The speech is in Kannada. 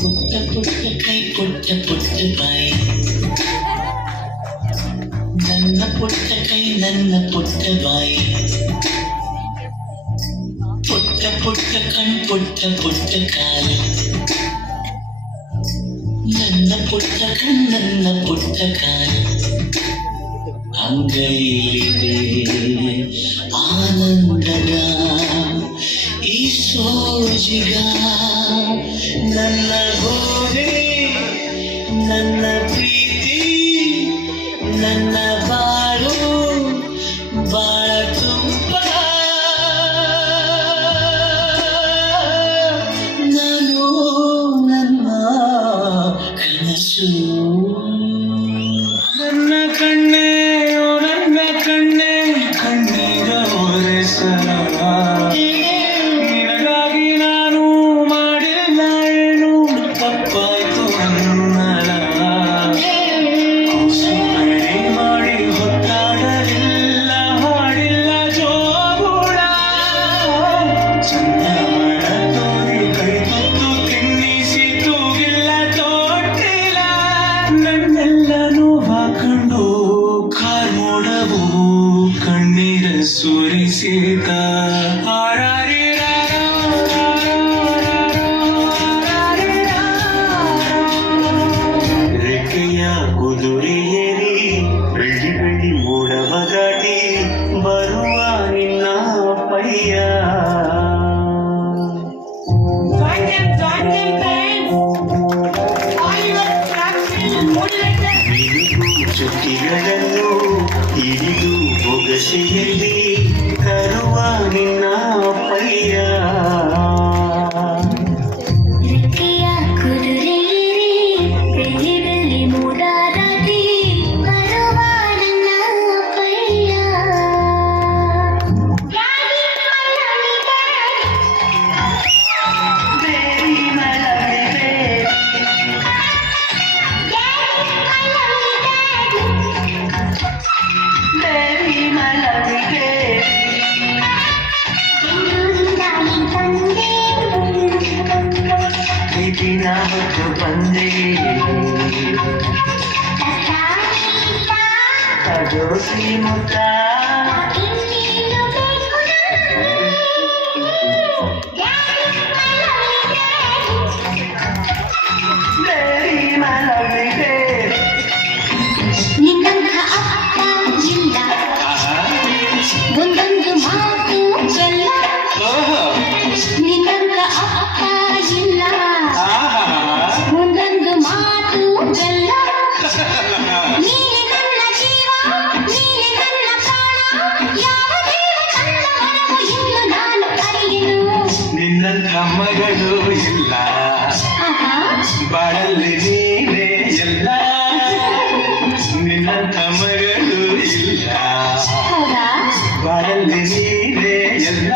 ಪುಟ್ಟ ಪುಟ್ಟ ಕೈ ಪುಟ್ಟ ಪುಟ್ಟ ಬಾಯಿ ನನ್ನ ಪುಟ್ಟ ಕೈ ನನ್ನ ಪುಟ್ಟ ಬಾಯಿ ಪುಟ್ಟ ಪುಟ್ಟ ಕಣ್ ಪುಟ್ಟ ಪುಟ್ಟ ಕಾಲು ನನ್ನ ಪುಟ್ಟ ಕಣ್ ನನ್ನ ಪುಟ್ಟ ಕಾಲು ಅಂಗೈಲಿದೆ ಆನಂದದ ಈ ಸೋಜಿಗ ನನ್ನ ಗೋಡೆ ನನ್ನ ಪ್ರೀತಿ ನನ್ನ ಬಾಳು ಬಾಳ ತುಂಬ ನಾನು ನನ್ನ ಕನಸು ನನ್ನ ಕಣ್ಣೆ ನನ್ನ ಕಣ್ಣೆ ಕಣ್ಣೀರ ಒರೆಸಲ ನಿನಗಾಗಿ ನಾನು ಮಾಡಿಲ್ಲ ಏನು ತಪ್ಪಾಯ್ತು ಅನ್ನಲ ಸುಮ್ಮನೆ ಮಾಡಿ ಹೊತ್ತಾಡಲಿಲ್ಲ ಹಾಡಿಲ್ಲ ಜೋಗುಳ ಚಂದವಳ ತೋರಿ ಕೈ ತುತ್ತು ತಿನ್ನಿಸಿ ತೂಗಿಲ್ಲ ತೋಟಿಲ್ಲ ನನ್ನೆಲ್ಲ ನೋವ ಕಂಡು ಕಾರ್ಮೋಡವು ಕಣ್ಣೀರ ಸುರಿಸಿದ ರೆಕ್ಕೆಯ ಕುದುರೆಯೇರಿ ಬೆಳ್ಳಿ ಬೆಳ್ಳಿ ಮೋಡವ ದಾಟಿ ಬರುವ ನಿನ್ನ ಪಯ್ಯ ಚುಕ್ಕಿಗಳನ್ನು ಹಿಡಿದು ಬೊಗಸೆಯಲ್ಲಿ ತರುವ ನಿನ್ನ ಪಯ್ಯ ಹೊತ್ತು ಬಂದೆ ಕಜೋಸಿ ಮುತ್ತ ನಿನ್ನಂಥ ಅಪ್ಪ ಇಲ್ಲ ಒಂದೊಂದು ಮಾತು ಚೆಲ್ಲ ನಿನ್ನಂಥ ಅಪ್ಪ ಇಲ್ಲ ಒಂದೊಂದು ಮಾತು ಚೆಲ್ಲ ನೀನೆ ನನ್ನ ಜೀವ ನೀನೆ ನನ್ನ ಪ್ರಾಣ ಯಾವ ದೇವ ತಂದ ಮನವು ಇನ್ನು ನಾನು ಅರಿಯೆನು ನಿನ್ನಂಥ ಮಗಳು ಇಲ್ಲ ಬಾಳಲ್ಲಿ ನೀನೇ ಎಲ್ಲ ನಿನ್ನಂಥ ಮಗಳು ಇಲ್ಲ ಬಾಳಲ್ಲಿ ನೀನೇ ಎಲ್ಲ